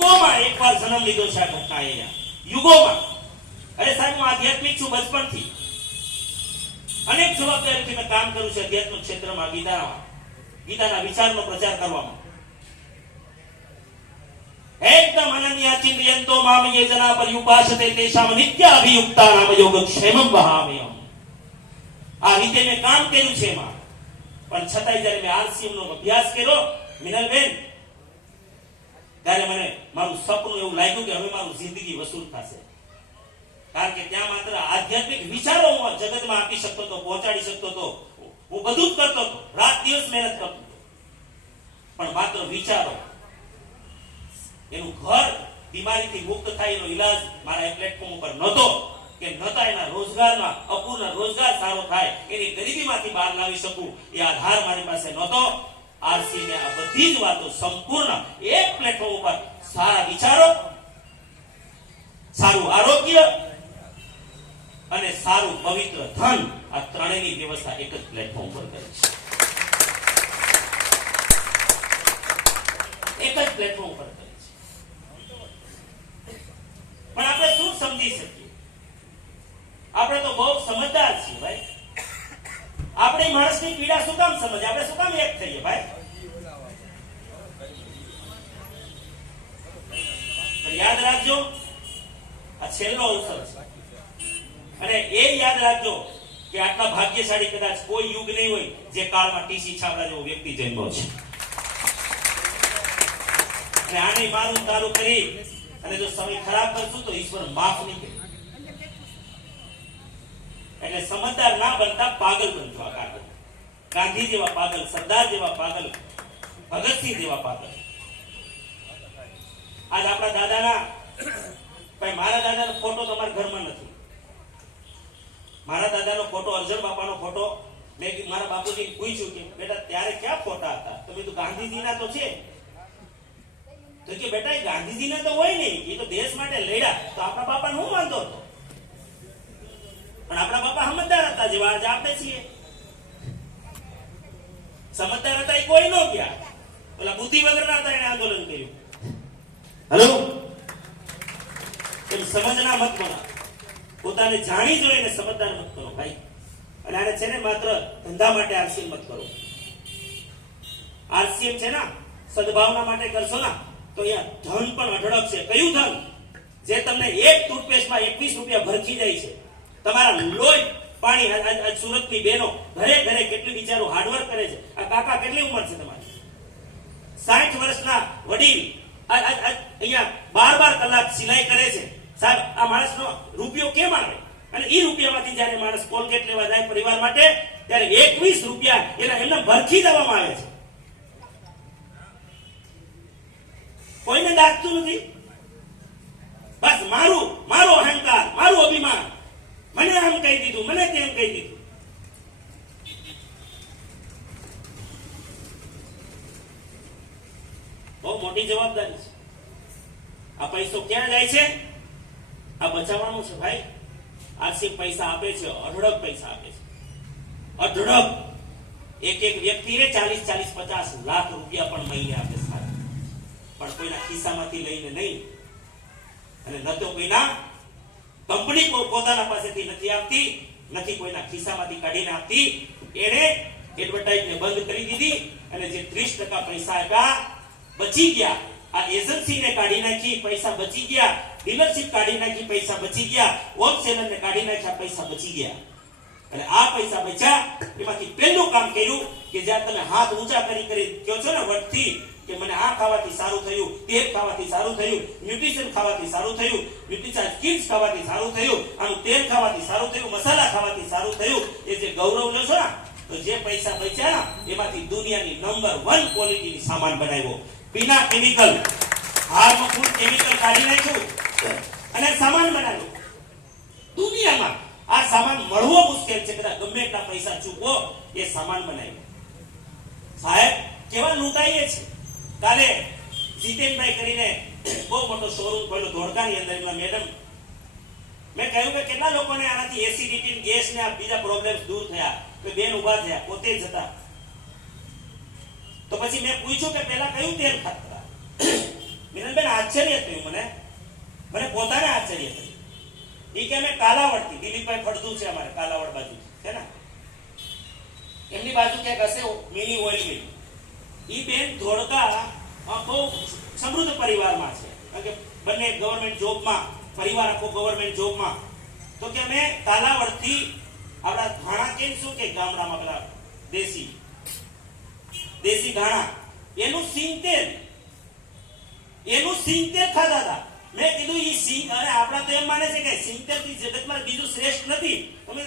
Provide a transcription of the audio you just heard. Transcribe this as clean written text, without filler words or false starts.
યુગોમાં એકવાર જન્મ લીધો છે આ ઘટના અહીંયા યુગોમાં. અરે સાહેબ હું આધ્યાત્મિક છું બચપણથી, અનેક જવાબદારીથી મેં કામ કર્યું છે અધ્યાત્મ ક્ષેત્રમાં, ગીતાના વિચારનો પ્રચાર કરવામાં. એકદમ અનન્ય ચિંતયંતો મામ યે જના પર્યુપાસતે તેષામ નિત્યાભિયુક્તાનામ યોગક્ષેમં વહામ્યહમ. આ રીતે મેં કામ કર્યું છે એમાં. પણ છતાંય જ્યારે મેં આરસીએમ નો અભ્યાસ કર્યો મિનલબેન, ત્યારે મને મારું સપનું એવું લાગ્યું કે હવે મારું જિંદગી વસૂલ થશે. કારણ કે ત્યાં માત્ર આધ્યાત્મિક વિચારો હું જગતમાં આપી શકતો હતો, પહોંચાડી શકતો હતો, હું બધું જ કરતો હતો, રાત દિવસ મહેનત કરતો હતો. પણ માત્ર વિચારો, એનું ઘર બીમારીથી મુક્ત થાય એનો ઈલાજ મારા એ પ્લેટફોર્મ ઉપર નહોતો, કે નહોતા એના રોજગારમાં અપૂર્ણ રોજગાર સારો થાય, એની ગરીબીમાંથી બહાર લાવી શકું, એ આધાર મારી પાસે નહોતો. આરસી ને આ બધી જ વાતો સંપૂર્ણ એક પ્લેટફોર્મ ઉપર સારા વિચારો, સારું આરોગ્ય અને સારું પવિત્ર ધન, આ ત્રણેયની વ્યવસ્થા એક જ પ્લેટફોર્મ પર કરી છે. એક જ પ્લેટફોર્મ પર કરી છે. પણ આપણે શું સમજી શકીએ? આપણે તો બહુ સમજદાર છીએ ભાઈ. આપણે માણસની પીડા શું કામ સમજે? આપણે શું કામ એક થઈએ ભાઈ? યાદ રાખજો, આ છેલ્લો અવસર છે. અને એ યાદ રાખજો કે આટલા ભાગ્યશાળી કદાચ કોઈ યુગ નહીં હોય જે કાળમાં ટીસી છાબડા જેવો વ્યક્તિ જન્મ્યો છે. અને આને મારું તારું કરી અને જો સમય ખરાબ કરશું તો ઈશ્વર માફ નહીં કરે. એટલે સમજદાર ના બનતા પાગલ બનજો. આ કાગળ ગાંધી જેવા પાગલ, સરદાર જેવા પાગલ, ભગતસિંહ જેવા પાગલ. આજ આપણા દાદાના, ભાઈ મારા દાદાનો ફોટો તમારા ઘરમાં નથી. મારા દાદાનો ફોટો, અર્જણ બાપાનો ફોટો, મેં મારા બાપુજીને પૂછ્યું કે બેટા ત્યારે ક્યાં ફોટા હતા? તો મેં તો ગાંધીજીના તો છે. તો કે બેટા એ ગાંધીજીના તો હોય નહીં, એ તો દેશ માટે લડ્યા. તો આપણા બાપાને હું વાંધો હતો? પણ આપણા બાપા સમજદાર હતા જેવા આજે આપણે છીએ. સમજદાર હતા એ કોઈ નો ગયા, પેલા બુદ્ધિ વગરના હતા એને આંદોલન કર્યું. હેલો, એમ સમજના મત બનો, પોતાને જાણી જોઈને સમજદાર મત કરો ભાઈ. અને આને છે ને માત્ર ધંધા માટે આરસીએમ મત કરો. આરસીએમ છે ને સદભાવના માટે કરશો ને તો અહીંયા ધન પણ અઢળક છે. કયું ધન? જે તમને એક ટૂથપેસ્ટમાં 21 રૂપિયા ભરખી જાય છે. તમારા લોહી પાણી, આજ સુરતની બહેનો ઘરે ઘરે કેટલી બિચારો હાર્ડવર્ક કરે છે. આ કાકા કેટલી ઉંમર છે તમારી? 60 વર્ષના વડીલ અહીંયા 12 કલાક સિલાઈ કરે છે. સાહેબ આ માણસનો રૂપિયો કેમ આવે? અને એ રૂપિયામાંથી જયારે માણસ કોલગેટ લેવા જાય પરિવાર માટે, ત્યારે 21 રૂપિયા એમને ભરખી દેવામાં આવે છે. કોઈને દાખતું નથી. બસ મારો અહંકાર, મારું અભિમાન, મને આમ કહી દીધું, મને તેમ કહી દીધું. બહુ મોટી જવાબદારી છે. આ પૈસો ક્યાં જાય છે? આ બચાવવાનું છે ભાઈ. આરસી પૈસા આપે છે, અઢળક પૈસા આપે છે, અઢળક. એક વ્યક્તિને 40-50 લાખ રૂપિયા પણ મહિને આપે છે. પણ કોઈના ખિસ્સામાંથી લઈને નહીં, અને ન તો કોઈના કંપની પોતાના પાસેથી નથી આપતી, નથી કોઈના ખિસ્સામાંથી કાઢીને આપતી. એને એડવર્ટાઇઝને બંધ કરી દીધી અને જે 30% પૈસા આપ્યા બચી ગયા. આ એજન્સીને કાઢી નાખી, પૈસા બચી ગયા. ડીલરશીપ કાઢી નાખી, પૈસા બચી ગયા. હોલસેલરને કાઢી નાખ્યા, પૈસા બચી ગયા. અને આ પૈસા બચ્યા એમાંથી પહેલું કામ કર્યું કે જ્યાં તમે હાથ ઊંચા કરી કહો છો ને વટથી કે મને આ ખાવાથી સારું થયું, તે ખાવાથી સારું થયું, ન્યુટ્રિશન ખાવાથી સારું થયું, ન્યુટ્રિશન કિડ્સ ખાવાથી સારું થયું, આનું તેલ ખાવાથી સારું થયું, મસાલા ખાવાથી સારું થયું, એ જે ગૌરવ લો છો ને, તો જે પૈસા બચ્યા એમાંથી દુનિયાની નંબર 1 ક્વોલિટીની સામાન બનાવ્યો. बिना केमिकल, हार्मफुल केमिकल काढी नाख्યું અને સામાન બનાવ્યો. દુનિયામાં આ સામાન મળવો મુશ્કેલ છે. કદાચ ગમે એટલા પૈસા ચૂકવો, એ સામાન બનાવ્યો. સાહેબ કેવા લૂંટાઈએ છે. કાલે જીતેનભાઈ કરીને બહુ મોટો શોરૂમ ખોલ્યો ધોળકાની અંદર. એમાં મેડમ મેં કહ્યું કે કેટલા લોકોને આનાથી એસિડિટી, ગેસ ને આ બીજા પ્રોબ્લેમ્સ દૂર થયા? તો બેન ઉભા થયા, પોતે જ હતા. તો પછી મેં પૂછ્યું કે પહેલા કયું તેલ ખાતા? મિનલબેન આશ્ચર્ય થયું મને પોતાને આશ્ચર્ય થયું. ઈ કે અમે કાલાવડથી, દિલીપભાઈ ફળદુ છે અમારે કાલાવડ બાજુ છે ને, એમની બાજુ ક્યાંક હશે મિની ઓઇલ મિલ. ઈ બેન ધોળકા બહુ સમૃદ્ધ પરિવારમાં છે, કારણ કે બંને ગવર્મેન્ટ જોબમાં, પરિવાર આખો ગવર્મેન્ટ જોબમાં. તો કે અમે કાલાવડથી આપણા ઘાણા કેમ શું કે ગામડામાં પેલા દેશી ઘાણા, એનું સિંગ તેલ ખાતા હતા. મેં કીધું ઈ સિંગ, અને આપણા તો એમ માને છે કે સિંગ તેલ થી જગતમાં બીજું શ્રેષ્ઠ નથી. તમે